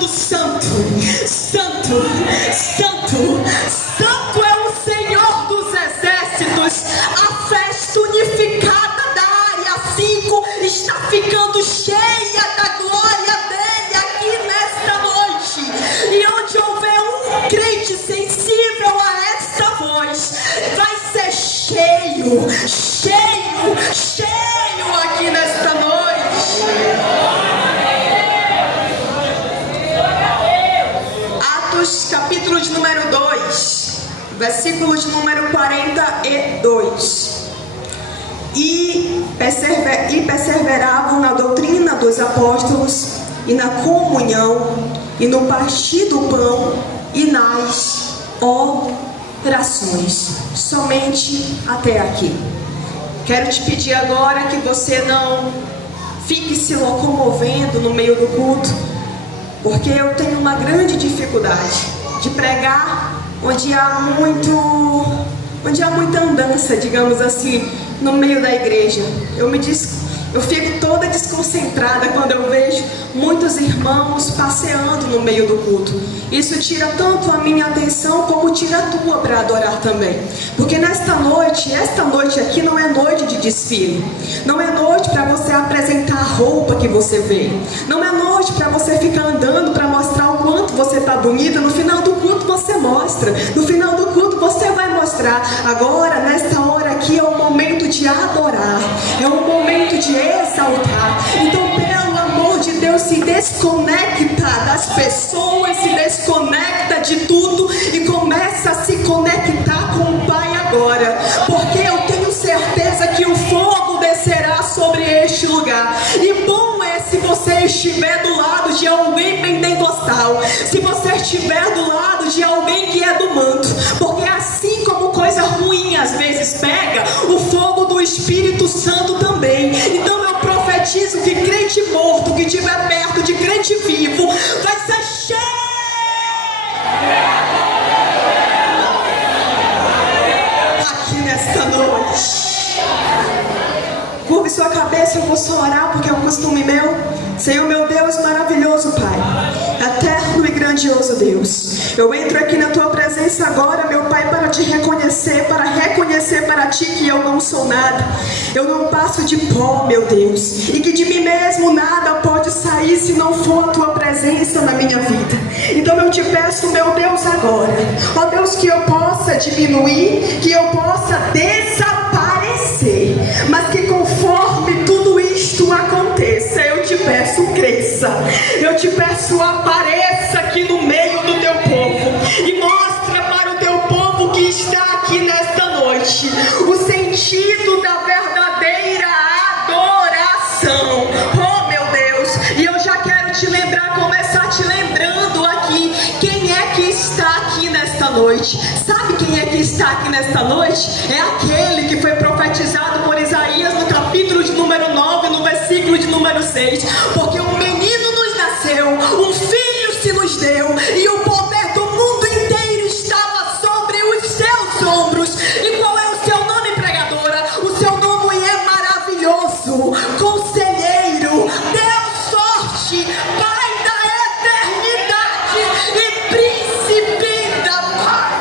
gritando: Santo, Santo, Santo, Santo é o Senhor dos Exércitos. A festa unificada da área 5 está ficando cheia da glória dele aqui nesta noite. E onde houver um crente sensível a esta voz, vai ser cheio, cheio, cheio aqui nesta noite. Atos capítulo de número 2, versículo de número 42. E perseveravam na doutrina dos apóstolos, e na comunhão, e no partir do pão, e nas orações. Somente até aqui. Quero te pedir agora que você não fique se locomovendo no meio do culto, porque eu tenho uma grande dificuldade de pregar onde há muita andança, digamos assim, no meio da igreja. Eu fico toda desconcentrada quando eu vejo muitos irmãos passeando no meio do culto. Isso tira tanto a minha atenção como tira a tua para adorar também. Porque esta noite aqui não é noite de desfile. Não é noite para você apresentar a roupa que você veio. Não é noite para você ficar andando para mostrar o quanto você está bonita. No final do culto você mostra. No final do culto você vai mostrar. Agora, nesta hora aqui, é o momento de adorar. É o momento de exaltar. Então, pelo amor de Deus, se desconecta das pessoas, se desconecta de tudo e começa a se conectar com o Pai agora, porque eu tenho certeza que o fogo descerá sobre este lugar. E bom é se você estiver do lado de alguém pentecostal, se você estiver do lado de alguém que é do manto, porque assim como coisa ruim às vezes pega, o fogo do Espírito Santo também. Então eu profetizo que crente morto que estiver perto de crente vivo vai ser cheio aqui nesta noite. Curve sua cabeça, eu vou só orar porque é um costume meu. Senhor meu Deus maravilhoso, Pai, eterno e grandioso Deus, eu entro aqui na tua presença agora, meu Pai, para te reconhecer, para reconhecer para ti que eu não sou nada, eu não passo de pó, meu Deus, e que de mim mesmo nada pode sair se não for a tua presença na minha vida. Então eu te peço, meu Deus, agora, ó Deus, que eu possa diminuir, que eu possa desaparecer, mas que conforme tudo isto aconteça, eu te peço, cresça. Eu te peço, apareça aqui no meio do teu povo e mostra para o teu povo que está aqui nesta noite o sentido da verdadeira adoração. Oh meu Deus, e eu já quero te lembrar, começar te lembrando aqui quem é que está aqui nesta noite. Sabe quem é que está aqui nesta noite? É aquele que foi profetizado por Isaías no capítulo de número 9, no versículo de número 6. Porque um menino nos nasceu, um filho se nos deu, e o poder do mundo inteiro estava sobre os seus ombros. E qual é o seu nome, pregadora? O seu nome é maravilhoso, Conselheiro, Deus forte, Pai da eternidade e Príncipe da paz.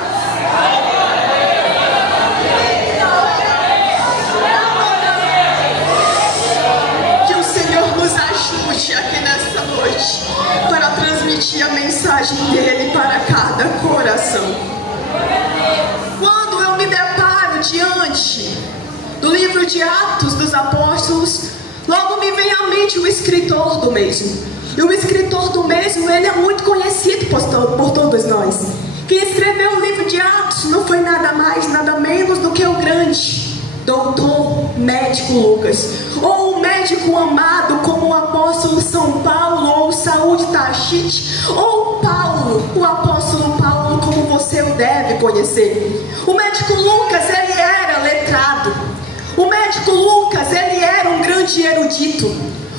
Que o Senhor nos ajude aqui nesta noite para transmitir a mensagem dele para cada coração. Quando eu me deparo diante do livro de Atos dos Apóstolos, logo me vem à mente o escritor do mesmo. E o escritor do mesmo, ele é muito conhecido por todos nós. Quem escreveu o livro de Atos não foi nada mais, nada menos do que o grande doutor médico Lucas, ou o médico amado como o apóstolo São Paulo, ou Saul de Tarsis, ou Paulo, o apóstolo Paulo, como você o deve conhecer. O médico Lucas, ele era letrado. O médico Lucas, ele era um grande erudito.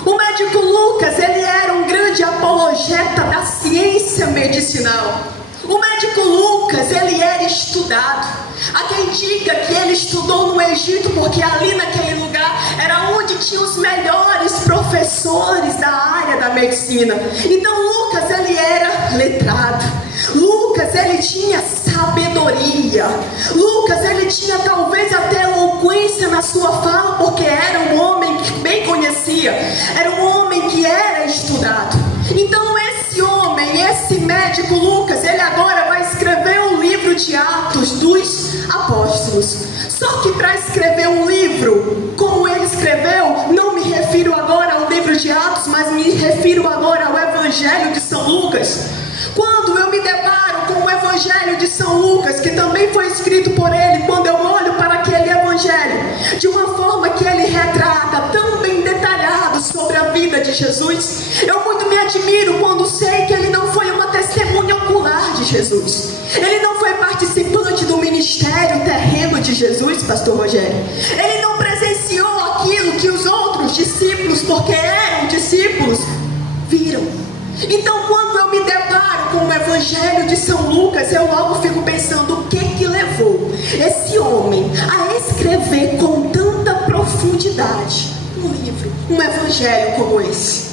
O médico Lucas, ele era um grande apologeta da ciência medicinal. O médico Lucas, ele era estudado. Há quem diga que ele estudou no Egito, porque ali naquele lugar era onde tinha os melhores professores da área da medicina. Então Lucas, ele era Lucas, ele tinha sabedoria. Lucas, ele tinha talvez até eloquência na sua fala, porque era um homem que bem conhecia, era um homem que era estudado. Então esse homem, esse médico Lucas, ele agora vai escrever o livro de Atos dos Apóstolos. Só que para escrever um livro como ele escreveu, não me refiro agora ao livro de Atos, mas me refiro agora ao Evangelho de São Lucas. Quando eu me deparo com o Evangelho de São Lucas, que também foi escrito por ele, quando eu olho para aquele Evangelho, de uma forma que ele retrata tão bem detalhado sobre a vida de Jesus, eu muito me admiro quando sei que ele não foi uma testemunha ocular de Jesus. Ele não foi participante do ministério terreno de Jesus, pastor Rogério. Ele não presenciou aquilo que os outros discípulos, porque eram discípulos, viram. Então quando eu me deparo com o Evangelho de São Lucas, eu logo fico pensando o que levou esse homem a escrever com tanta profundidade um livro, um Evangelho como esse.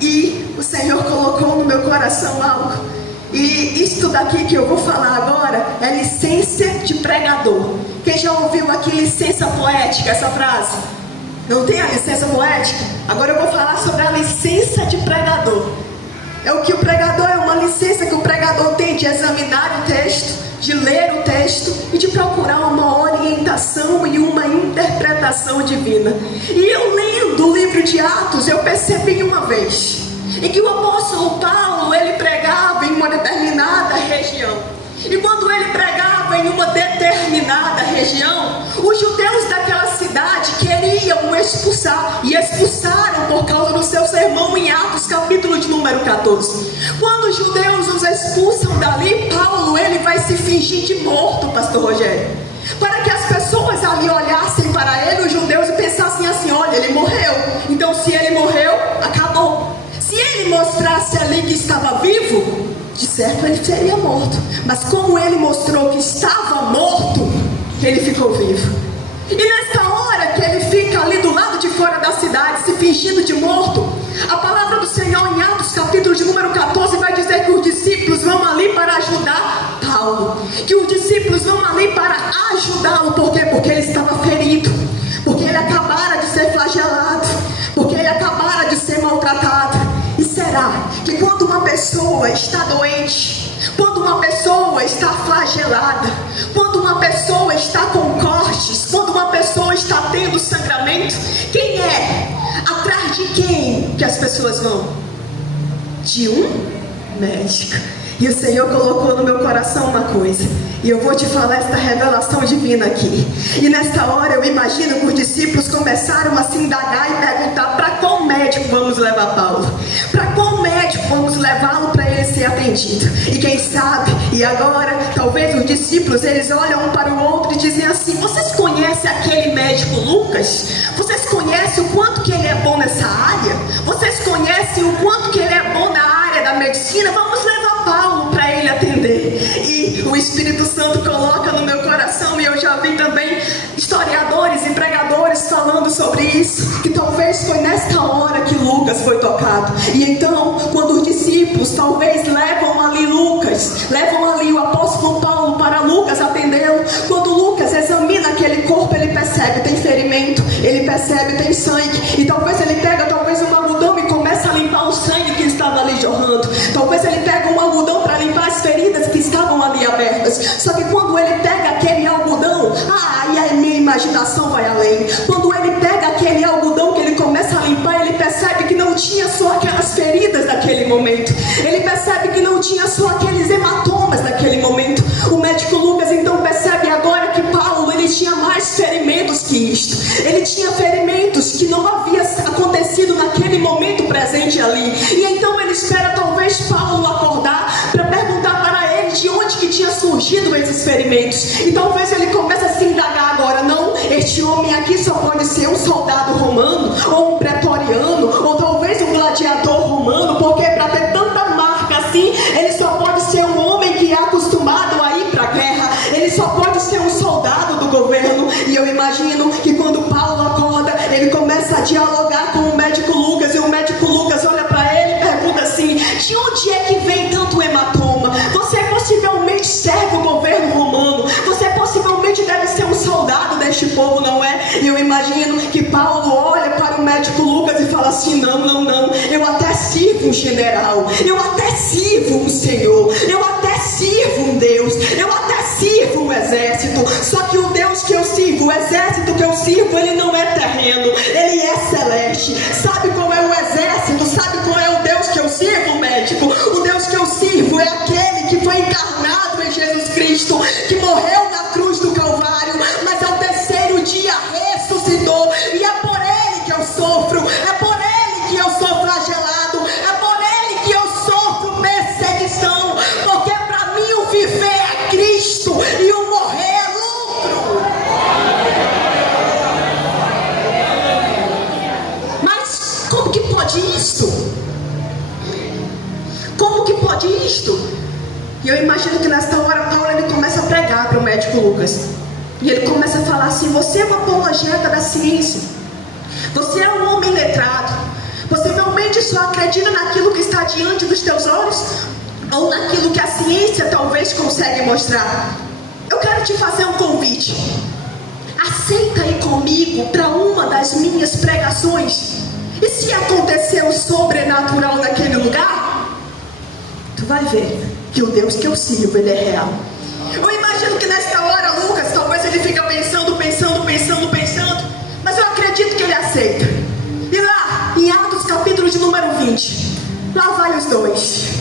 E o Senhor colocou no meu coração algo. E isto daqui que eu vou falar agora é licença de pregador. Quem já ouviu aqui licença poética, essa frase? Não tem a licença poética? Agora eu vou falar sobre a licença de pregador. É o que o pregador, é uma licença que o pregador tem de examinar o texto, de ler o texto e de procurar uma orientação e uma interpretação divina. E eu lendo o livro de Atos, eu percebi uma vez em que o apóstolo Paulo, ele pregava em uma determinada região. E quando ele pregava em uma determinada região, os judeus daquela cidade queriam expulsar, e expulsaram por causa do seu sermão em Atos capítulo de número 14. Quando os judeus os expulsam dali, Paulo, ele vai se fingir de morto, pastor Rogério, para que as pessoas ali olhassem para ele, os judeus, e pensassem assim: olha, ele morreu, então se ele morreu, acabou. Se ele mostrasse ali que estava vivo, de certo ele seria morto. Mas como ele mostrou que estava morto, ele ficou vivo. E nessa hora que ele fica ali do lado de fora da cidade, se fingindo de morto, a palavra do Senhor em Atos capítulo de número 14 vai dizer que os discípulos vão ali para ajudar Paulo, que os discípulos vão ali para ajudá-lo. Por quê? Porque ele estava ferido, porque ele acabara de ser flagelado, porque ele acabara de ser maltratado. E será que quando uma pessoa está doente, quando uma pessoa está flagelada, quando uma pessoa está com cortes, quando uma pessoa está tendo sangramento, quem é? Atrás de quem que as pessoas vão? De um médico. E o Senhor colocou no meu coração uma coisa, e eu vou te falar esta revelação divina aqui. E nesta hora eu imagino que os discípulos começaram a se indagar e perguntar: para qual médico vamos levar Paulo? Para qual médico vamos levá-lo para ele ser atendido? E quem sabe, e agora talvez os discípulos, eles olham um para o outro e dizem assim: vocês conhecem aquele médico Lucas? Vocês conhecem o quanto que ele é bom nessa área? Vocês conhecem o quanto que ele é bom na área da medicina? Vamos levar Paulo para ele atender. E o Espírito Santo coloca no meu coração, e eu já vi também historiadores e pregadores falando sobre isso, que talvez foi nesta hora que Lucas foi tocado. E então, quando os discípulos talvez levam ali Lucas, levam ali o apóstolo Paulo para Lucas atendê-lo, quando Lucas examina aquele corpo, ele percebe tem ferimento, ele percebe tem sangue, e talvez ele pega um algodão e começa a limpar o sangue que estava ali jorrando. Talvez ele pega um algodão para limpar as feridas que estavam ali abertas. Só que quando ele pega aquele algodão, aí a minha imaginação vai além. Quando ele pega aquele algodão que ele começa a limpar, ele percebe que não tinha só aquelas feridas daquele momento, ele percebe que não tinha só aqueles hematomas daquele momento. O médico Lucas então percebe agora que Paulo, ele tinha mais ferimentos que isto. Ele tinha ferimentos que não havia acontecido naquele momento presente ali. E então ele espera talvez Paulo acordar para perguntar para ele de onde que tinha surgido esses ferimentos. E talvez ele comece a se indagar agora: não, este homem aqui só pode ser um soldado romano, ou um pretoriano, ou talvez um gladiador romano, porque para ter tanta marca assim, ele só pode ser um homem que é acostumado a ir para a guerra, ele só pode ser um soldado do governo. E eu imagino que quando Paulo acorda, ele começa a dialogar com o médico Lucas, e o médico Lucas olha para ele e pergunta assim: de onde é que vem tanto hematoma? Você possivelmente assim: não, não, não, eu até sirvo um general, eu até sirvo um Senhor, eu até sirvo um Deus, eu até sirvo um exército. Só que o Deus que eu sirvo, o exército que eu sirvo, ele não é terreno, ele é celeste. Sabe qual é o exército? Sabe qual é o Deus que eu sirvo, médico? O Deus que eu sirvo é aquele que foi encarnado em Jesus Cristo, que morreu na cruz do Calvário, mas ao terceiro dia ressuscitou. E é por ele que eu sofro, é por ele que eu sou flagelado, é por ele que eu sofro perseguição, porque para mim o viver é Cristo e o morrer é lucro. Mas como que pode isto? Como que pode isto? E eu imagino que nesta hora Paulo ele começa a pregar para o médico Lucas. E ele começa a falar assim: você é uma apologeta da ciência, você é um homem letrado, você realmente só acredita naquilo que está diante dos teus olhos, ou naquilo que a ciência talvez consegue mostrar. Eu quero te fazer um convite. Aceita ir comigo para uma das minhas pregações. E se acontecer o sobrenatural naquele lugar, tu vai ver que o Deus que eu sirvo, ele é real. Eu imagino que nesta hora Lucas, talvez ele fica pensando, mas eu acredito que ele aceita. E lá, em Atos capítulo de número 20, lá vai os dois,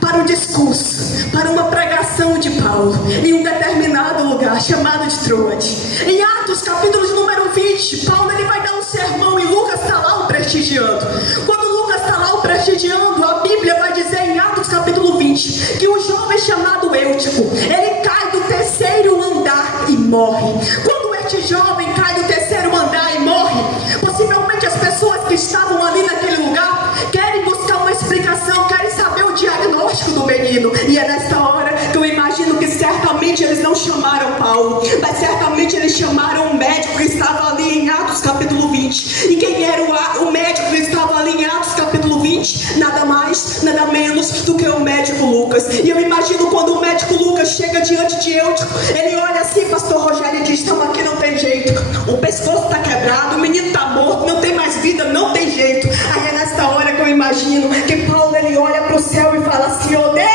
para um discurso, para uma pregação de Paulo, em um determinado lugar, chamado de Troade. Em Atos capítulo de número 20, Paulo ele vai dar um sermão e Lucas está lá o prestigiando. Quando Lucas está lá o prestigiando, a Bíblia vai dizer em Atos capítulo 20, que um jovem chamado Eutico, ele cai do terceiro andar e morre. Quando este jovem cai do terceiro andar e morre, possivelmente as pessoas que estavam ali naquele lugar querem buscar uma explicação, querem saber o diagnóstico do menino. E é nesta hora que eu imagino que certamente eles não chamaram Paulo, mas certamente eles chamaram um médico que estava ali em Atos capítulo 20. E quem era o médico que estava ali em Atos capítulo 20? Nada mais, nada menos do que o médico Lucas. E eu imagino quando o médico Lucas chega diante de Eutico, ele olha assim, pastor Rogério, e diz: estamos aqui, não tem jeito, o pescoço está quebrado, o menino está morto, não tem mais vida, não tem jeito. Aí é nesta hora que eu imagino que Paulo ele olha para o céu e fala assim: oh Deus,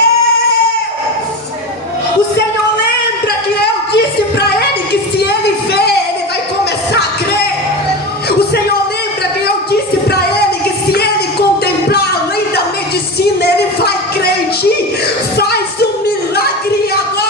o Senhor lembra que eu disse para ele que se ele vê, ele vai começar a crer. O Senhor lembra que eu disse para ele que se ele contemplar além da medicina, ele vai crer em ti. Faz um milagre agora.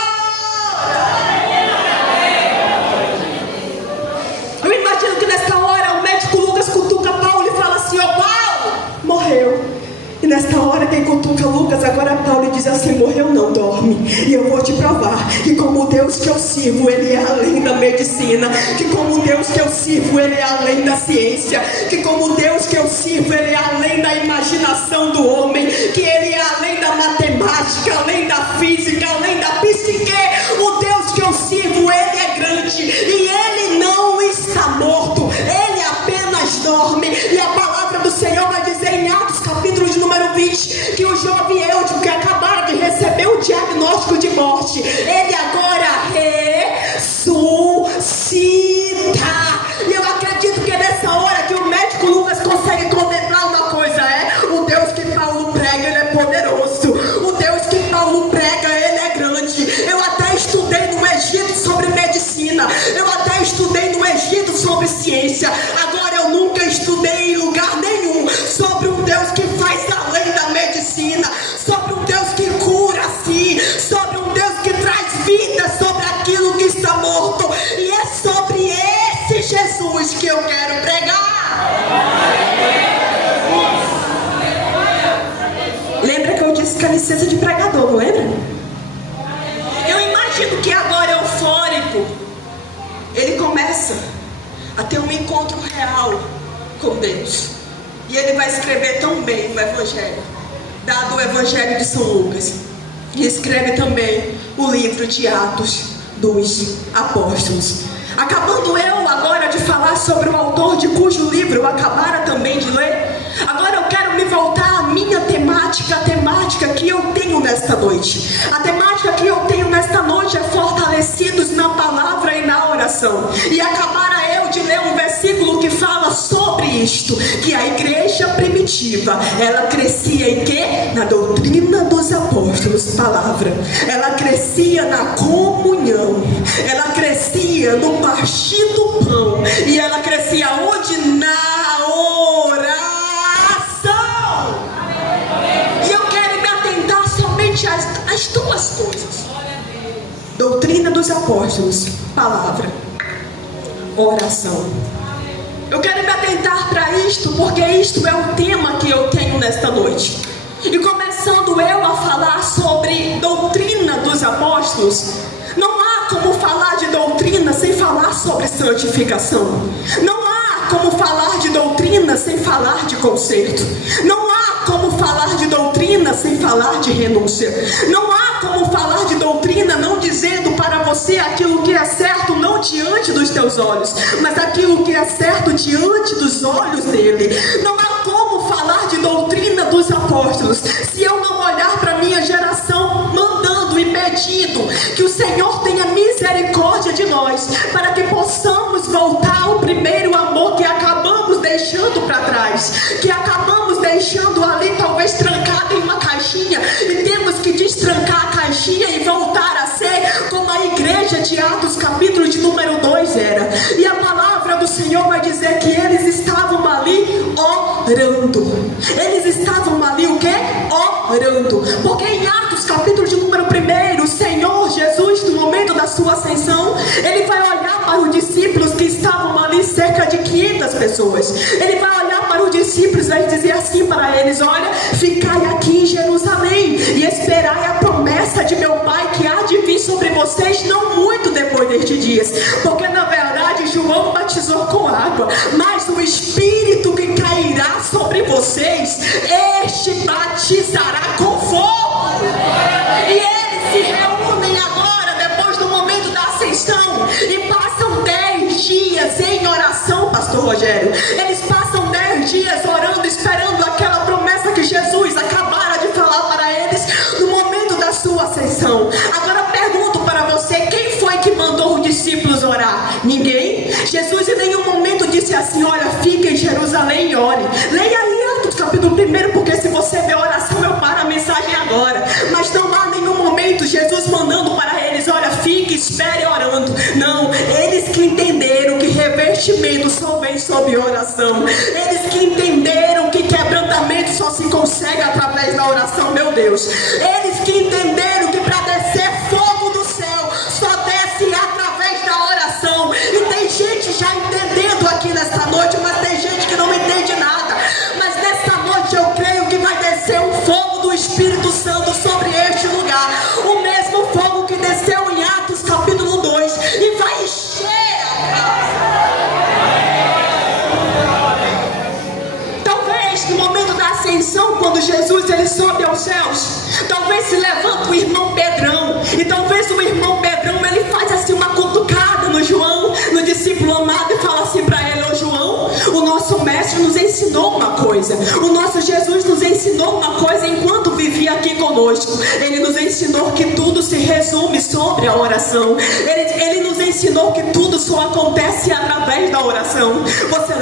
Eu imagino que nesta hora o médico Lucas cutuca Paulo e fala assim: ó Paulo, morreu. E nesta hora quem cutuca Lucas agora Paulo e diz assim: morreu não, dorme. E eu vou te provar que como o Deus que eu sirvo, ele é além da medicina, que como o Deus que eu sirvo, ele é além da ciência, que como o Deus que eu sirvo, ele é além da imaginação do homem, que ele é além da matemática, além da física, além da psique. O Deus que eu sirvo, ele é grande e ele não está morto, ele apenas dorme. E a palavra do Senhor vai dizer em Atos capítulo de número 20, que o jovem Eutico, que acabara de receber o diagnóstico de morte, ele agora ressuscita. E eu acredito que é nessa hora que o médico Lucas consegue contemplar uma coisa: o Deus que Paulo prega, ele é poderoso, o Deus que Paulo prega, ele é grande. Eu até estudei no Egito sobre medicina, eu até estudei no Egito sobre ciência, agora eu nunca estudei em lugar nenhum sobre um Deus que faz além da medicina, sobre um Deus que cura sim, sobre um Deus que traz vida sobre aquilo que está morto. E é sobre esse Jesus que eu quero pregar. Lembra que eu disse que a licença de pregador, não lembra? Eu imagino que agora eufórico, ele começa a ter um encontro real com Deus. E ele vai escrever tão bem no Evangelho, dado o Evangelho de São Lucas, e escreve também o livro de Atos dos Apóstolos. Acabando eu agora de falar sobre o autor de cujo livro eu acabara também de ler, agora eu quero me voltar à minha temática, a temática que eu tenho nesta noite. A temática que eu tenho nesta noite é fortalecidos na palavra e na oração. E acabara eu pode ler um versículo que fala sobre isto, que a igreja primitiva, ela crescia em quê? Na doutrina dos apóstolos, palavra. Ela crescia na comunhão, ela crescia no partir do pão, e ela crescia onde? Na oração. E eu quero me atentar somente às duas coisas: doutrina dos apóstolos, palavra, oração. Eu quero me atentar para isto, porque isto é o tema que eu tenho nesta noite. E começando eu a falar sobre doutrina dos apóstolos, não há como falar de doutrina sem falar sobre santificação. Não há como falar de doutrina sem falar de conserto. Não há como falar de doutrina sem falar de renúncia. Não há como falar de doutrina não dizendo para você aquilo que é certo, não diante dos teus olhos, mas aquilo que é certo diante dos olhos dele. Não há como falar de doutrina dos apóstolos se eu não olhar para a minha geração mandando e pedindo que o Senhor tenha misericórdia de nós, para que possamos voltar ao primeiro amor que acabamos deixando para trás, que acabamos deixando ali talvez trancado em uma caixinha, e temos que destrancar a caixinha e voltar a ser como a igreja de Atos capítulo de número 2 era. E a palavra do Senhor vai dizer que eles estavam ali orando. Eles estavam ali o quê? Orando. Porque em Atos capítulo de número 1, o Senhor Jesus, no momento da sua ascensão, ele vai olhar para os discípulos que estavam ali, cerca de 500 pessoas. Ele vai olhar para os discípulos e vai dizer assim para eles: olha, ficai aqui em Jerusalém e esperai a promessa de meu Pai, que há de vir sobre vocês não muito depois destes dias. Porque na verdade João batizou com água, mas o Espírito que cairá sobre vocês, este batizará com fogo. E eles se reúnem agora, depois do momento da ascensão, e passam 10 dias em oração, pastor Rogério. Eles passam 10 dias orando, esperando aquela promessa que Jesus acabara de falar para eles no momento da sua ascensão. Agora pergunto para você, quem foi que mandou os discípulos orar? Ninguém. Jesus em nenhum momento disse assim: olha, fique em Jerusalém e ore. Leia ali Atos capítulo 1, porque se você ver a oração, eu paro a mensagem agora. Mas não há nenhum momento Jesus mandando para eles: olha, fique, espere orando. Não, eles que entenderam que revestimento só vem sob oração. Eles que entenderam que quebrantamento só se consegue através da oração, meu Deus. Eles que entenderam que para descer fogo do céu só desce através da oração. E tem gente já entendendo aqui nesta noite, mas tem gente que não entende nada. Mas nesta noite eu creio que vai descer um fogo do Espírito Santo sobre este lugar, o mesmo fogo que desceu em Atos capítulo 2, e vai encher a casa. Talvez no momento da ascensão, quando Jesus ele sobe aos céus, talvez se levanta o irmão Pedrão, e talvez o irmão Pedrão ele faz assim uma cutucada no João, no discípulo amado, e fala assim para ele: ô João, o nosso mestre nos ensinou uma coisa, o nosso Jesus nos ensinou uma coisa enquanto vivia aqui conosco. Ele nos ensinou que tudo se resume sobre a oração. Ele nos ensinou que tudo só acontece através da oração. Você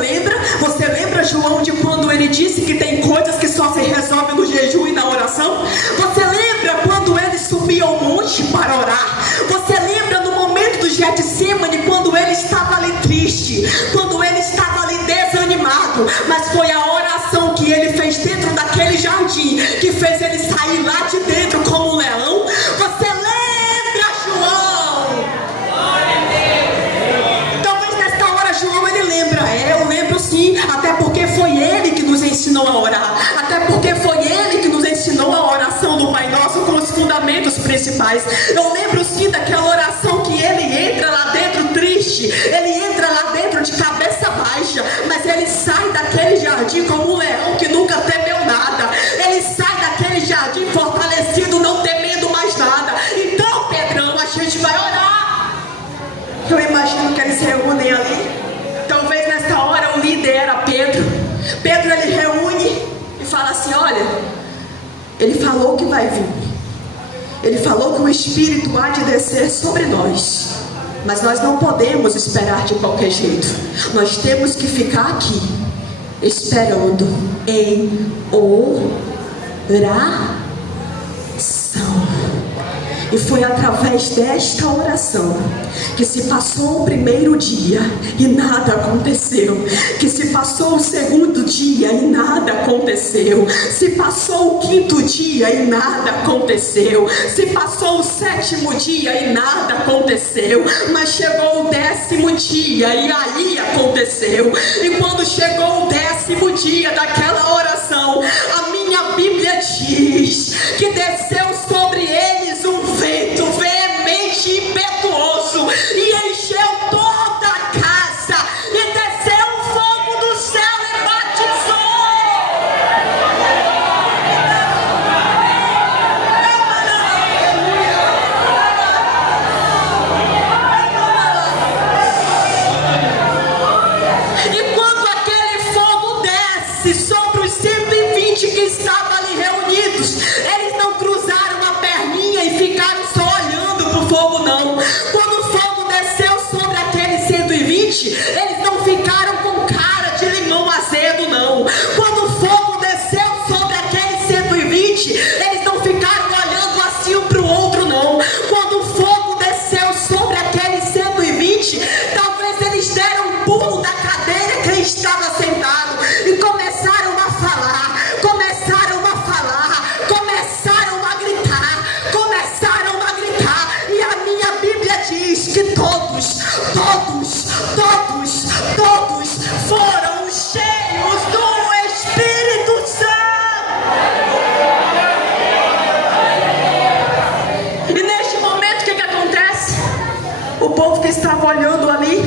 lembra, João, de quando ele disse que tem coisas que só se resolvem no jejum e na oração? Você lembra quando ele subia ao monte para orar? Você lembra no momento do Getsemane, quando ele estava ali triste, quando ele estava ali desanimado, mas foi a oração que ele fez dentro daquele jardim que fez ele sair lá de dentro como um leão? Você lembra, João? Talvez nesta hora João ele lembra. Eu lembro sim, até porque foi ele que nos ensinou a orar, até porque foi ele que nos ensinou a oração do Pai Nosso com os fundamentos principais. Eu lembro sim daquela oração que ele entra lá dentro triste, ele entra lá dentro de cabeça baixa, mas ele sai daquele jardim como um leão que nunca temeu nada. Ele sai daquele jardim fortalecido, não temendo mais nada. Então, Pedrão, a gente vai orar. Eu imagino que eles se reúnem ali. Talvez nesta hora o líder era Pedro. Pedro ele reúne e fala assim: olha, ele falou que vai vir. Ele falou que o Espírito há de descer sobre nós. Mas nós não podemos esperar de qualquer jeito. Nós temos que ficar aqui, esperando em oração. E foi através desta oração que se passou o primeiro dia e nada aconteceu. Que se passou o segundo dia e nada aconteceu. Se passou o quinto dia e nada aconteceu. Se passou o sétimo dia e nada aconteceu. Mas chegou o 10º dia e aí aconteceu. E quando chegou o 10º dia daquela oração, a minha Bíblia diz que desceu sobre eles um vento veemente e impetuoso e encheu toda a casa e desceu um fogo do céu e batizou. E quando aquele fogo desce sobre os 120 que estavam ali reunidos, eles não cruzaram a perninha e ficaram só olhando pro fogo, não. Quando o fogo desceu sobre aqueles 120, eles não ficaram com cara de limão azedo, não. Quando o fogo desceu sobre aqueles 120, eles não ficaram olhando assim um pro outro, não. Quando o fogo desceu sobre aqueles 120, talvez eles deram um pulo da cadeira que ele estava sentado e começaram a falar, começaram a gritar, e a minha Bíblia diz que todos foram cheios do Espírito Santo. E neste momento o que acontece? O povo que estava olhando ali,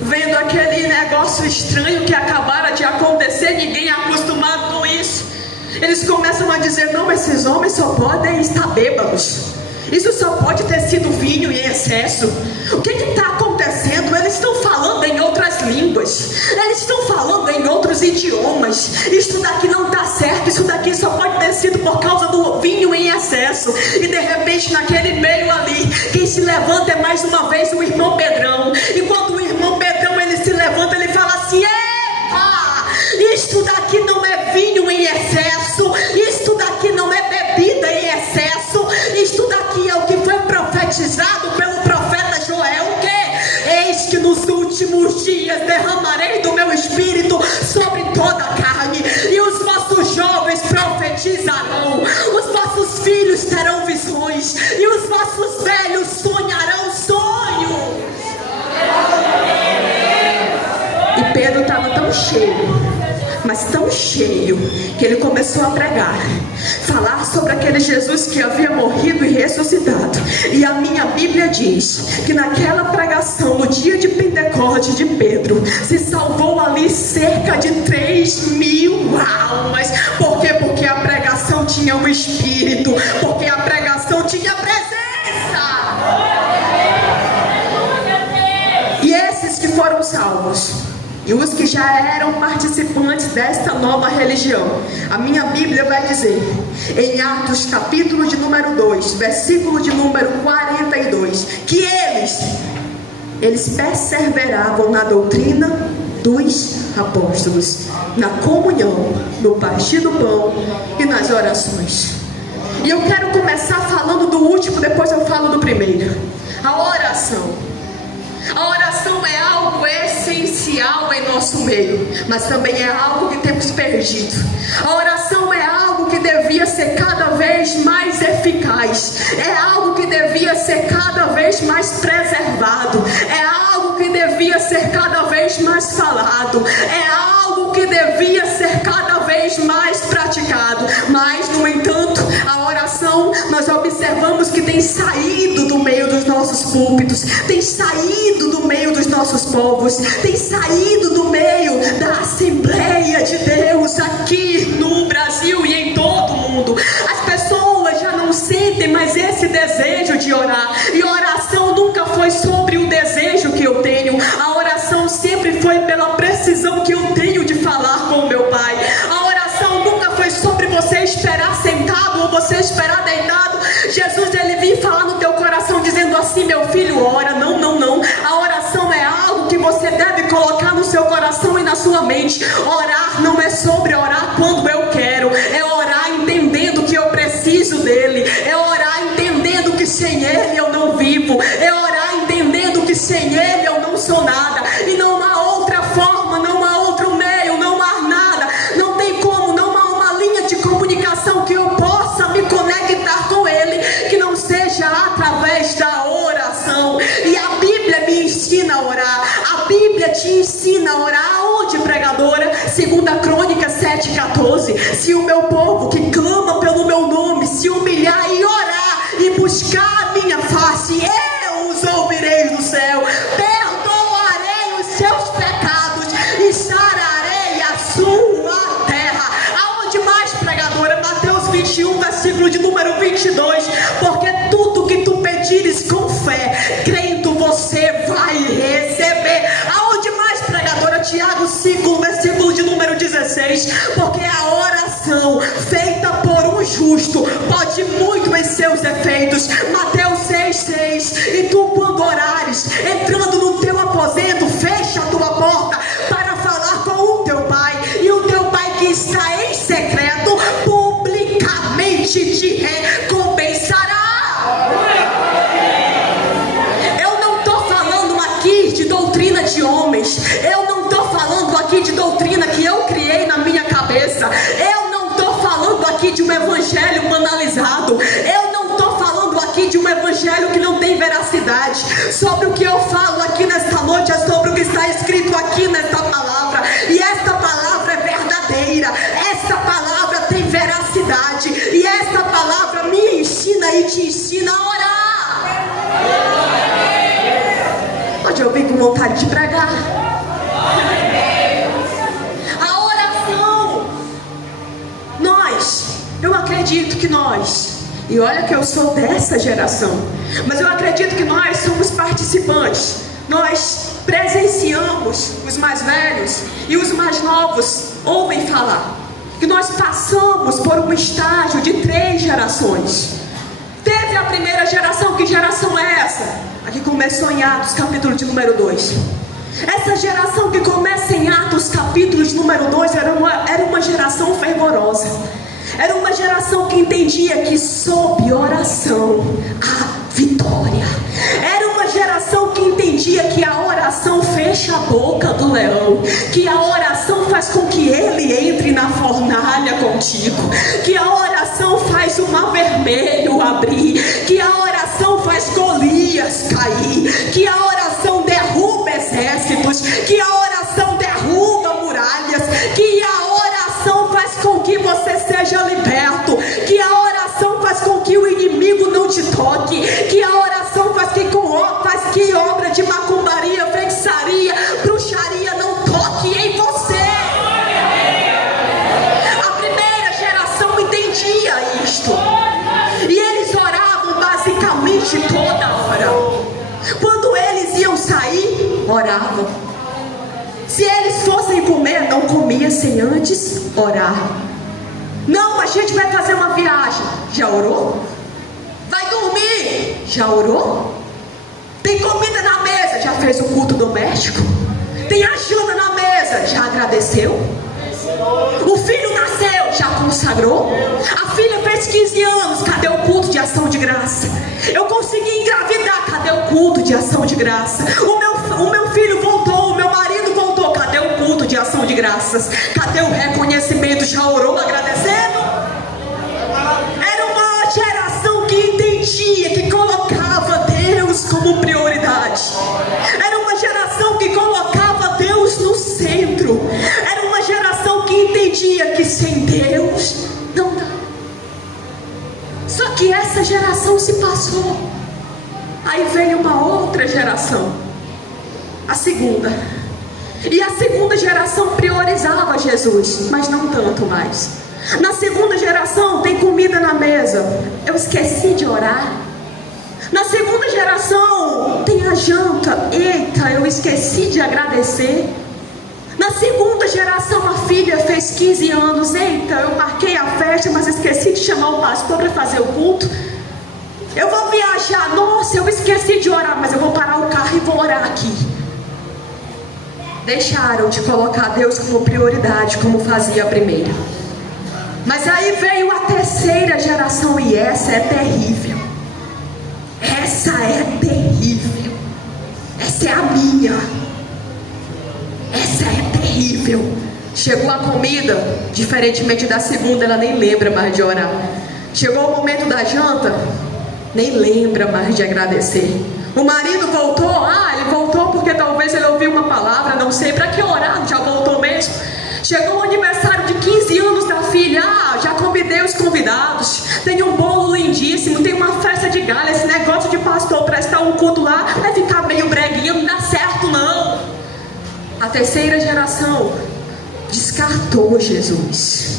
vendo aquele negócio estranho que acabara de acontecer, ninguém é acostumado com isso, eles começam a dizer: não, esses homens só podem estar bêbados. Isso só pode ter sido vinho em excesso. O que está acontecendo? Eles estão falando em outras línguas, eles estão falando em outros idiomas. Isso daqui não está certo. Isso daqui só pode ter sido por causa do vinho em excesso. E de repente naquele meio ali, quem se levanta é mais uma vez o irmão Pedrão. E quando o irmão Pedrão ele se levanta, ele fala assim: epa, isto daqui não é vinho em excesso, isto daqui não é bebida em excesso, isto daqui é o que foi profetizado pelo profeta Joel, que eis que nos últimos dias derramarei do meu espírito sobre toda a carne, e os vossos jovens profetizarão, os vossos filhos terão visões, e os vossos velhos sonharão sonhos. E Pedro estava tão cheio, mas tão cheio, que ele começou a pregar, falar sobre aquele Jesus que havia morrido e ressuscitado. E a minha Bíblia diz que naquela pregação, no dia de Pentecostes de Pedro, se salvou ali cerca de 3.000 almas. Por quê? Porque a pregação tinha um espírito, porque a pregação tinha presença. E esses que foram salvos, e os que já eram participantes desta nova religião, a minha Bíblia vai dizer, em Atos capítulo de número 2, versículo de número 42, que eles perseveravam na doutrina dos apóstolos, na comunhão, no partir do pão e nas orações. E eu quero começar falando do último, depois eu falo do primeiro. A oração. A oração é algo essencial em nosso meio, mas também é algo que temos perdido. A oração é algo que devia ser cada vez mais eficaz, é algo que devia ser cada vez mais preservado, é algo que devia ser cada vez mais falado, é algo que devia ser cada vez mais praticado. Mas, no entanto, a oração, nós observamos que tem saído do meio dos nossos púlpitos, tem saído do meio dos nossos povos, tem saído do meio da Assembleia de Deus aqui no Brasil e em todo o mundo. As pessoas já não sentem mais esse desejo de orar, e a oração nunca foi sobre o desejo que eu tenho. A oração sempre foi pela precisão que eu tenho de falar com o meu Pai. A oração nunca foi sobre você esperar sentado ou você esperar deitado. Jesus, ele vinha falar no teu coração dizendo assim: meu filho, ora. Não colocar no seu coração e na sua mente. Orar não é sobre orar quando eu quero, é orar entendendo que eu preciso dele, é orar entendendo que sem ele eu não vivo, é orar entendendo que sem ele eu não sou nada, e não há outra forma, não há outro meio, não há nada, não tem como, não há uma linha de comunicação que eu possa me conectar com ele, que não seja através da oração. E a Bíblia me ensina a orar, a Bíblia te ensina a orar. Aonde, pregadora? 2 Crônicas 7,14. Se o meu povo que clama pelo meu nome se humilhar e orar e buscar a minha face, eu os ouvirei do céu, perdoarei os seus pecados e sararei a sua terra. Aonde mais, pregadora? Mateus 21, versículo de número 22. Porque tudo que tu pedires com fé, crendo, você vai receber. Aonde mais, pregadora? Tiago 5, versículo de número 16. Porque a oração feita por um justo pode muito em seus efeitos. Mateus 6,6. E tu, quando orares, entrando no teu aposento, fecha a tua porta para falar com o teu pai, e o teu pai que está em secreto publicamente te recompensará. Eu não estou falando aqui de doutrina de homens, eu não estou falando aqui de doutrina que eu criei na minha cabeça, eu não estou falando aqui de um evangelho banalizado, eu não estou falando aqui de um evangelho que não tem veracidade. Sobre o que eu falo aqui nesta noite é sobre o que está escrito aqui nesta palavra, e esta palavra é verdadeira, esta palavra tem veracidade, e esta palavra me ensina e te ensina a orar. Hoje eu vim com vontade de pregar. A oração, eu acredito que nós, e olha que eu sou dessa geração, mas eu acredito que nós somos participantes, nós presenciamos, os mais velhos e os mais novos ouvem falar, que nós passamos por um estágio de 3 gerações. Teve a primeira geração. Que geração é essa? A que começou em Atos capítulo de número 2. Essa geração que começa em Atos capítulo de número 2 era uma geração fervorosa. Era uma geração que entendia que sob oração há vitória. Era uma geração que entendia que a oração fecha a boca do leão, que a oração faz com que ele entre na fornalha contigo, que a oração faz o mar vermelho abrir, que a oração faz Golias cair, que a oração derruba exércitos, que a oração derruba muralhas, que a oração faz com que você seja liberto, que a oração faz com que o inimigo não te toque, que a oração faz que obra de macumbaria, feitiçaria, bruxaria não toque em você. A primeira geração entendia isto, e eles oravam basicamente toda hora. Quando eles iam sair, oravam. Se eles fossem comer, não comia sem antes orar. Não, a gente vai fazer uma viagem. Já orou? Vai dormir? Já orou? Tem comida na mesa? Já fez o culto doméstico? Tem ajuda na mesa? Já agradeceu? O filho nasceu? Já consagrou? A filha fez 15 anos? Cadê o culto de ação de graça? Eu consegui engravidar? Cadê o culto de ação de graça? O meu filho voltou, o meu marido voltou, cadê o culto de ação de graças? Cadê o reconhecimento? Já orou agradecendo? Era uma geração que entendia, que colocava Deus como prioridade. Era uma geração que colocava Deus no centro. Era uma geração que entendia que sem Deus não dá. Só que essa geração se passou. Aí veio uma outra geração, a segunda. E a segunda geração priorizava Jesus, mas não tanto mais. Na segunda geração tem comida na mesa, eu esqueci de orar. Na segunda geração tem a janta, eita, eu esqueci de agradecer. Na segunda geração a filha fez 15 anos, eita, eu marquei a festa, mas esqueci de chamar o pastor para fazer o culto. Eu vou viajar, nossa, eu esqueci de orar, mas eu vou parar o carro e vou orar aqui. deixaram de colocar Deus como prioridade, como fazia a primeira. Mas aí veio a terceira geração, e essa é terrível. Essa é terrível. Essa é a minha. Essa é terrível. Chegou a comida, diferentemente da segunda, ela nem lembra mais de orar. Chegou o momento da janta, nem lembra mais de agradecer. O marido voltou, ele voltou porque talvez ele ouviu uma palavra, não sei para que orar, já voltou mesmo. Chegou o aniversário de 15 anos da filha, já convidei os convidados, tem um bolo lindíssimo, tem uma festa de galha, esse negócio de pastor prestar um culto lá, vai ficar meio breguinho, não dá certo não. A terceira geração descartou Jesus,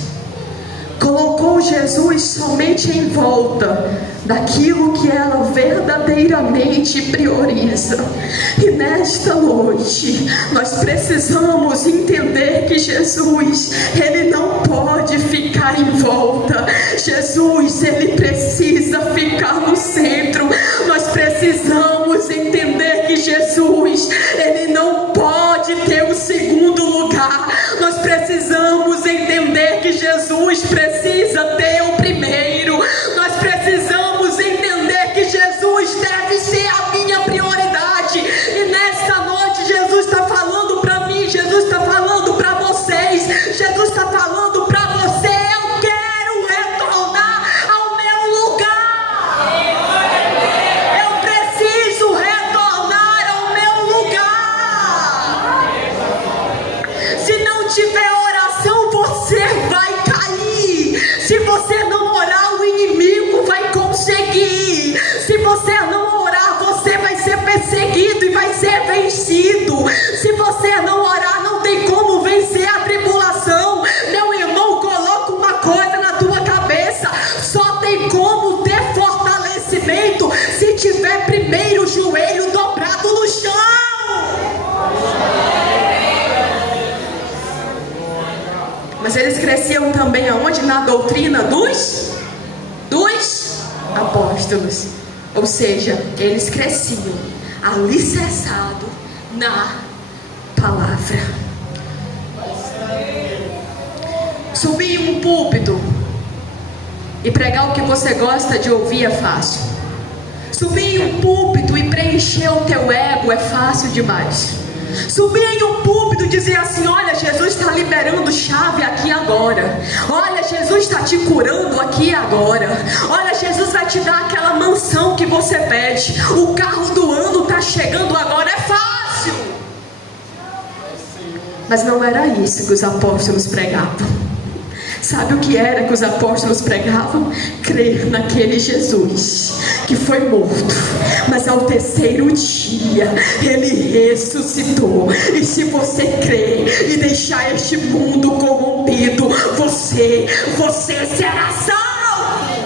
colocou Jesus somente em volta daquilo que ela verdadeiramente prioriza. E nesta noite nós precisamos entender que Jesus, ele não pode ficar em volta. Jesus, ele precisa ficar no centro. Nós precisamos entender que Jesus, ele não pode ter o segundo lugar. Nós precisamos entender que Jesus precisa ter o primeiro. Nós precisamos entender que Jesus deve ser a minha prioridade. E nesta noite Jesus está falando para mim, Jesus está falando para vocês, Jesus está falando para você: eu quero retornar ao meu lugar. Eu preciso retornar ao meu lugar. Se não tiver oração, você vai cair. Se você não orar, o inimigo vai conseguir. Se você não orar, você vai ser perseguido e vai ser vencido. Se você não orar, não tem como vencer a tribulação. Meu irmão, coloca uma coisa na tua cabeça: só tem como ter fortalecimento se tiver primeiro o joelho dobrado no chão. Mas eles cresciam também aonde? Na doutrina dos apóstolos. Ou seja, eles cresciam alicerçados na palavra. Subir em um púlpito e pregar o que você gosta de ouvir é fácil. Subir em um púlpito e preencher o teu ego é fácil demais. Subir em um púlpito e dizer assim: olha, Jesus está liberando chave aqui agora. Olha, Jesus está te curando aqui agora. Olha, Jesus vai te dar aquela mansão que você pede. O carro do ano está chegando agora. É fácil. Mas não era isso que os apóstolos pregavam. Sabe o que era que os apóstolos pregavam? Crer naquele Jesus que foi morto, mas ao terceiro dia ele ressuscitou. E se você crer e deixar este mundo corrompido, você será salvo.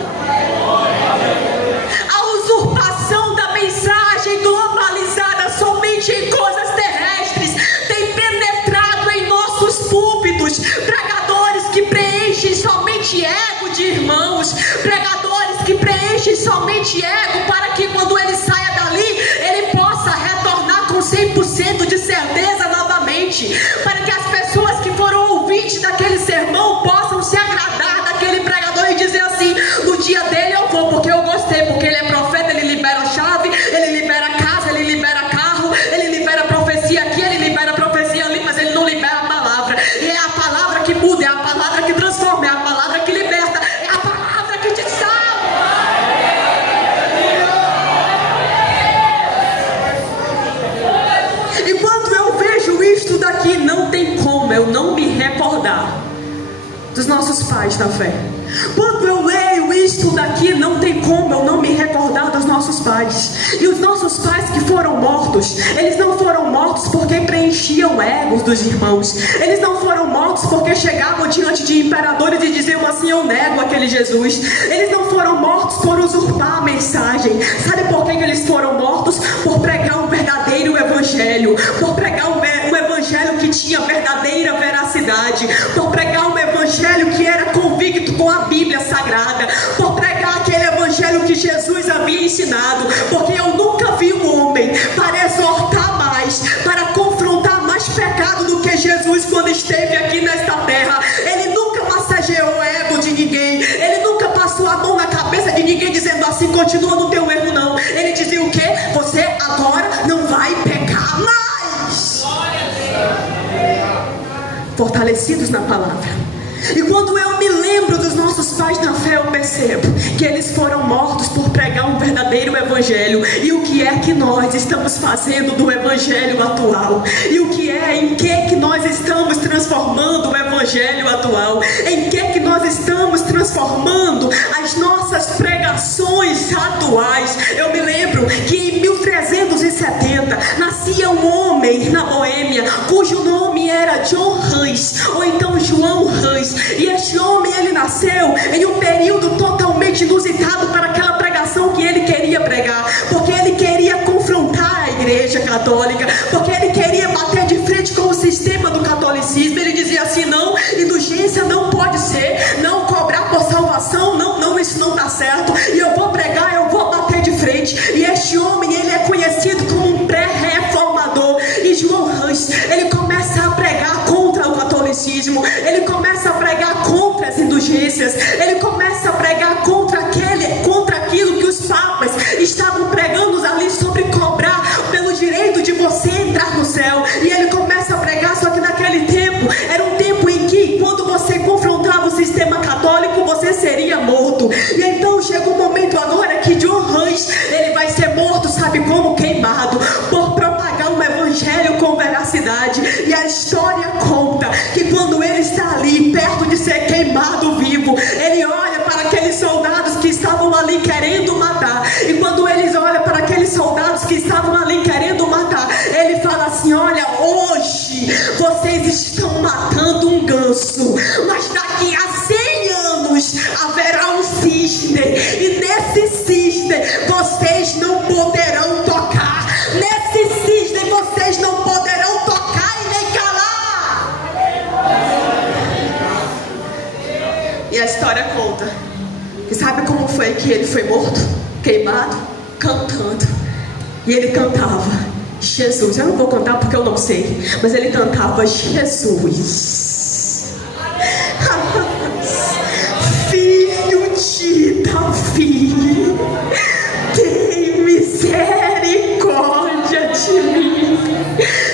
A usurpação da mensagem globalizada somente em coisas terrestres tem penetrado em nossos púlpitos. Pregadores que preenchem somente ego de irmãos, pregadores que preenchem somente ego para que quando ele saia dali, ele possa retornar com 100% de certeza novamente, para que as pessoas que foram ouvintes daquele sermão possam se agradar daquele pregador e dizer assim: no dia dele eu vou porque eu gostei, porque ele é profeta, ele libera a chave, ele libera a casa, ele libera carro, ele libera profecia aqui, ele libera profecia ali, mas ele não libera a palavra. E é a palavra que muda, é a palavra que transforma, é a palavra que liberta, é a palavra que te salva. E quando eu vejo isto daqui, não tem como eu não me recordar dos nossos pais na fé. Quando eu leio isto daqui, não tem como eu não me recordar dos nossos pais. E os nossos pais que foram mortos, eles não foram mortos porque preenchiam egos dos irmãos. Eles não foram mortos porque chegavam diante de imperadores e diziam assim: eu nego aquele Jesus. Eles não foram mortos por usurpar a mensagem. Sabe por que eles foram mortos? Por pregar um verdadeiro evangelho, por pregar um evangelho que tinha verdadeira veracidade, por pregar um evangelho que era convicto com a Bíblia Sagrada, por pregar aquele evangelho que Jesus havia ensinado. Porque eu nunca vi um homem para exortar mais, para confrontar mais pecado continua no teu erro não. Ele dizia o quê? Você agora não vai pecar mais. Fortalecidos na palavra. E quando eu me lembro dos nossos pais na fé, eu percebo que eles foram mortos por pregar um verdadeiro evangelho. E o que é que nós estamos fazendo do evangelho atual? E o que é, em que nós estamos transformando o evangelho atual? Em que nós estamos transformando as nossas pregações atuais? Eu me lembro que em 1370 nascia um homem na Boêmia, cujo nome era John Hus, ou então João Hus. E este homem, ele nasceu em um período totalmente inusitado para aquela pregação que ele queria pregar, porque ele queria confrontar a igreja católica, porque ele queria bater de frente com o sistema do catolicismo. Ele dizia assim: não, indulgência não pode ser, não cobrar por salvação, não, isso não dá certo, e eu vou pregar, eu vou bater de frente. E este homem, ele é conhecido como um pré-reformador. E João Hus, ele começa a pregar contra o catolicismo, ele começa a pregar contra as indulgências, ele começa a pregar contra aquilo que os papas estavam pregando ali sobre cobrar pelo direito de você entrar no céu. E ele começa a pregar, só que naquele tempo, era um tempo em que quando você confrontava o sistema católico, você seria morto. E então chega um momento agora que John Hus, ele vai ser morto, sabe como? Queimado, por propagar um evangelho com veracidade. E a história conta que quando ele está ali, perto de ser queimado vivo, ele olha para aqueles soldados que estavam ali querendo matar. E quando eles olham para aqueles soldados que estavam ali querendo matar, ele fala assim: olha, hoje vocês estão matando um ganso, mas daqui a 100 anos haverá um cisne, e nesse cisne vocês não poderão tocar. Nesse cisne vocês não poderão tocar e nem calar. E a história conta que sabe como foi que ele foi morto? Queimado? Cantando. E ele cantava Jesus. Eu não vou cantar porque eu não sei, mas ele cantava Jesus. Filho de Davi, tem misericórdia de mim.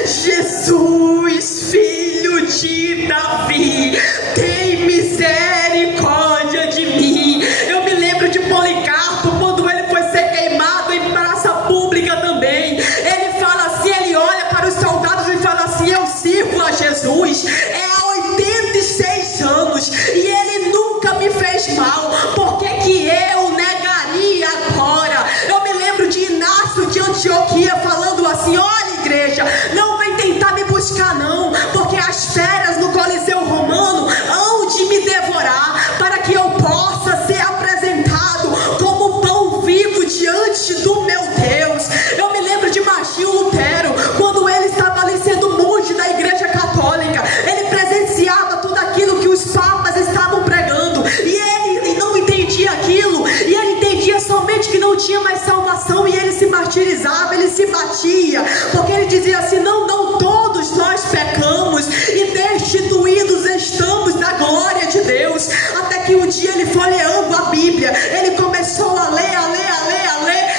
Jesus, filho de Davi, tem misericórdia de mim. Eu me lembro de Policarpo, quando ele foi ser queimado em praça pública também. Ele fala assim, ele olha para os soldados e fala assim: eu sirvo a Jesus há 86 anos e ele nunca me fez mal, por que eu negaria agora? Eu me lembro de Inácio de Antioquia falando assim: olha, igreja, não vem tentar me buscar não, porque as feras no Coliseu Romano hão de me devorar, para que eu possa ser apresentado como pão vivo diante do meu Deus. Eu me lembro de Martinho Lutero, quando ele estava ali sendo monge da igreja católica, ele presenciava tudo aquilo que os papas estavam pregando, e ele não entendia aquilo, e ele entendia somente que não tinha mais salvação, e ele se martirizava, ele se batia, porque ele dizia assim: não, todos nós pecamos e destituídos estamos da glória de Deus. Até que um dia ele folheando a Bíblia, ele começou a ler,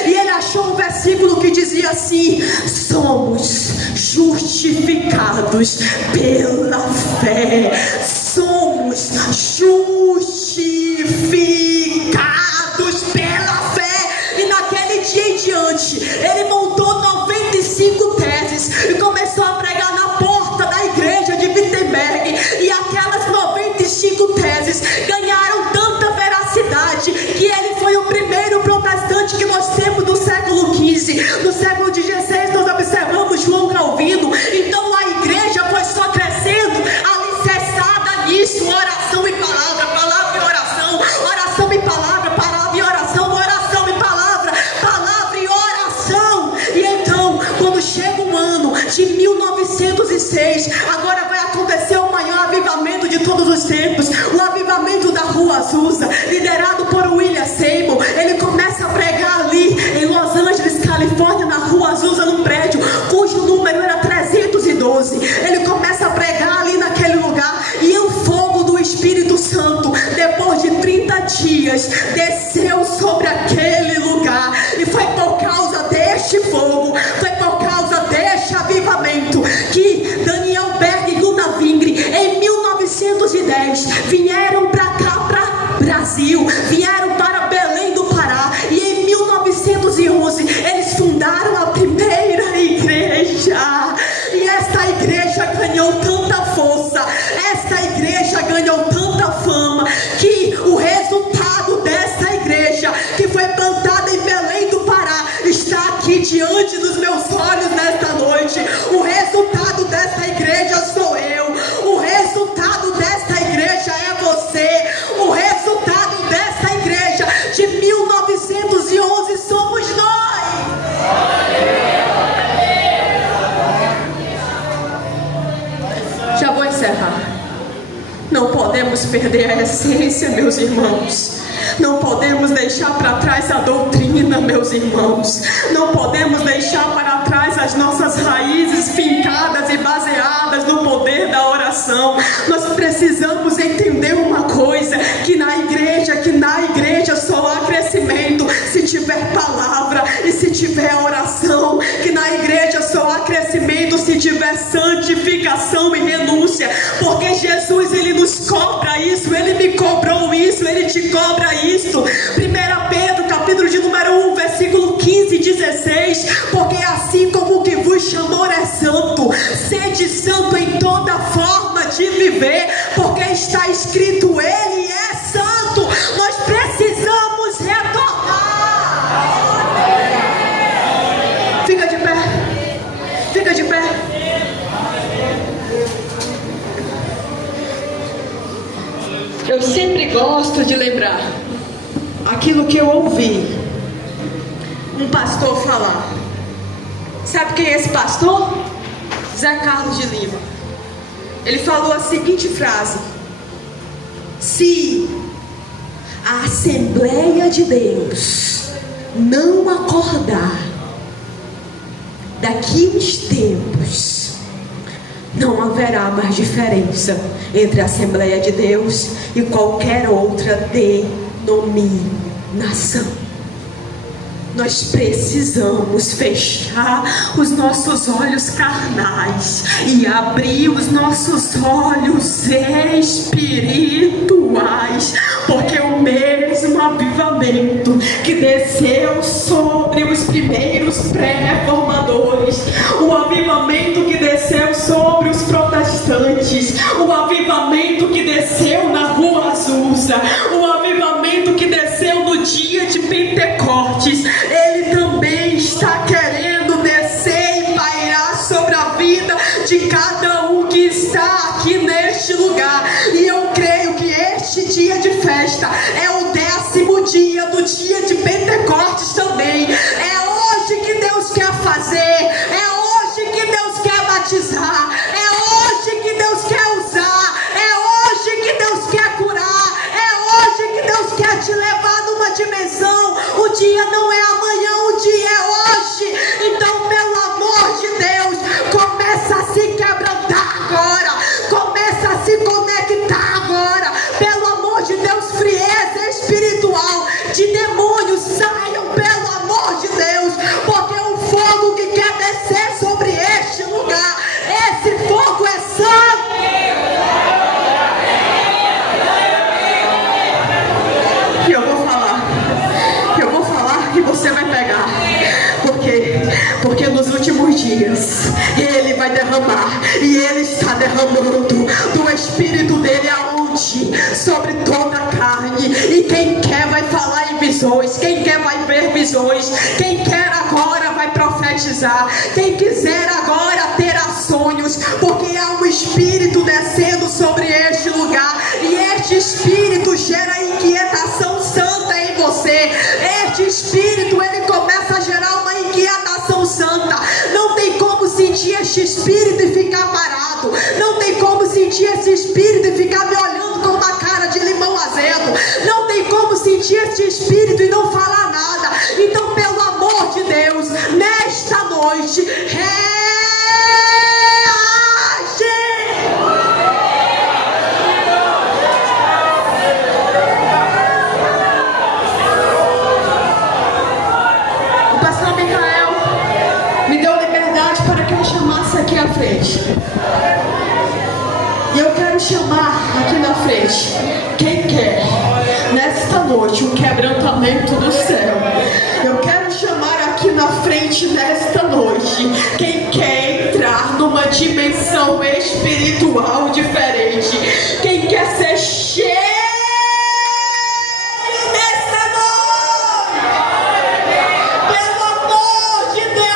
e ele achou um versículo que dizia assim: somos justificados pela fé. Somos justificados pela fé. E naquele dia em diante, ele montou 95 teses e começou a pregar na porta da igreja de Wittenberg. E aquelas 95 teses ganharam tanta veracidade que ele foi o primeiro protestante que nós temos no século XV. No século XVI nós observamos João Calvino. Então a igreja foi só crescendo, alicerçada nisso: oração e palavra, palavra e oração, oração e palavra, palavra e oração, oração e palavra, palavra e oração. E então, quando chega o ano de 1906, agora vai acontecer o maior avivamento de todos os tempos, o avivamento da Rua Azusa, liderado por William Seymour. Ele começa a pregar ali em Los Angeles, Califórnia, na Rua Azusa, num prédio cujo número era 312. Ele começa a pregar ali naquele lugar, e o fogo do Espírito Santo, depois de 30 dias, desceu sobre aquele lugar. diante dos meus olhos nesta noite. O resultado desta igreja sou eu. O resultado desta igreja é você. O resultado desta igreja de 1911 somos nós. Já vou encerrar. Não podemos perder a essência, meus irmãos. Não podemos deixar para trás a doutrina, meus irmãos. Não podemos deixar para trás as nossas raízes fincadas e baseadas no poder da oração. Nós precisamos entender uma coisa, que na igreja só há crescimento se tiver palavra e se tiver oração. Que na igreja só há crescimento se tiver santificação e renúncia. Porque Jesus, Ele nos cobra isso, Ele me cobrou isso, Ele te cobra isso. 1 Pedro, capítulo de número 1, versículo 15 e 16. Porque assim como o que vos chamou é santo, sede santo em toda forma de viver, porque está escrito, Ele é santo. Nós precisamos retornar. Fica de pé. Fica de pé. Eu sempre gosto de lembrar aquilo que eu ouvi um pastor falar. Sabe quem é esse pastor? Zé Carlos de Lima. Ele falou a seguinte frase: se a Assembleia de Deus não acordar daqui uns tempos, não haverá mais diferença entre a Assembleia de Deus e qualquer outra denominação. Nós precisamos fechar os nossos olhos carnais e abrir os nossos olhos espirituais, porque o mesmo avivamento que desceu sobre os primeiros pré-reformadores, o avivamento que desceu sobre os protestantes, o avivamento que desceu na Rua Azusa, o avivamento que desceu no dia de Pentecostes, Ele também está querendo descer e pairar sobre a vida de cada um que está aqui neste lugar. E eu creio que este dia de festa é o 10º dia do dia de Pentecostes também. É hoje que Deus quer fazer, é hoje que Deus quer batizar, é hoje que Deus quer usar, é hoje que Deus quer curar, é hoje que Deus quer te levar numa dimensão. O dia não é amanhã, o dia é hoje. Então, pelo amor de Deus, começa a se quebrantar agora, começa a se conectar agora. Pelo amor de Deus, frieza espiritual de demônios saiam, pelo amor de Deus, porque o fogo que quer descer sobre este lugar, esse fogo é santo. E eu vou falar e você vai pegar. Porque nos últimos dias Ele vai derramar, e Ele está derramando do Espírito dele aonde? Sobre toda a carne. E quem quer vai falar em visões, quem quer vai ver visões, quem quer agora vai profetizar, quem quiser agora terá sonhos, porque há um Espírito descendo sobre este lugar, e este Espírito gera inquietação santa em você. Este Espírito, ele começa a gerar uma inquietação santa. Não tem como sentir este Espírito e ficar parado. Não tem como sentir esse Espírito e ficar me olhando com uma cara de limão azedo. Não tem como sentir este Espírito e não falar nada. Então, pelo amor de Deus, nesta noite, reage. O pastor Micael me deu liberdade para que eu chamasse aqui à frente. E eu quero chamar aqui na frente quem quer nesta noite um quebrantamento do céu. Eu quero chamar aqui na frente nesta noite quem quer entrar numa dimensão espiritual diferente, quem quer ser cheio nesta noite. Pelo amor de Deus.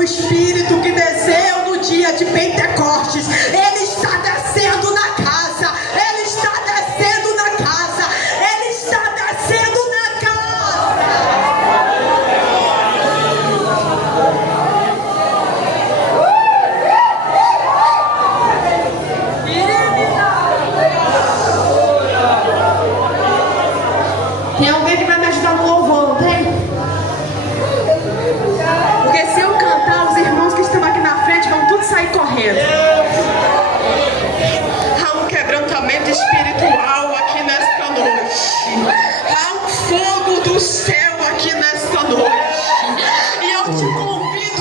o Espírito que desceu no dia de Pentecostes. Ele está descendo na casa. Ele está descendo na casa. Ele está descendo na casa. Tem alguém que vai me ajudar no louvor, não tem? Porque se eu cantar, os irmãos que estão aqui na frente vão tudo sair correndo. Há um quebrantamento espiritual aqui nesta noite. Há um fogo do céu aqui nesta noite. E eu te convido